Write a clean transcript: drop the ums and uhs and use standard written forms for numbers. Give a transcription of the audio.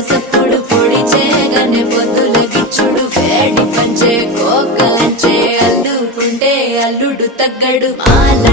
సప్పుడు పొడి చేయగానే పొద్దుల గిచ్చుడు వేడి పంచే కోకలంచే అల్లుకుంటే అల్లుడు తగ్గడు మాల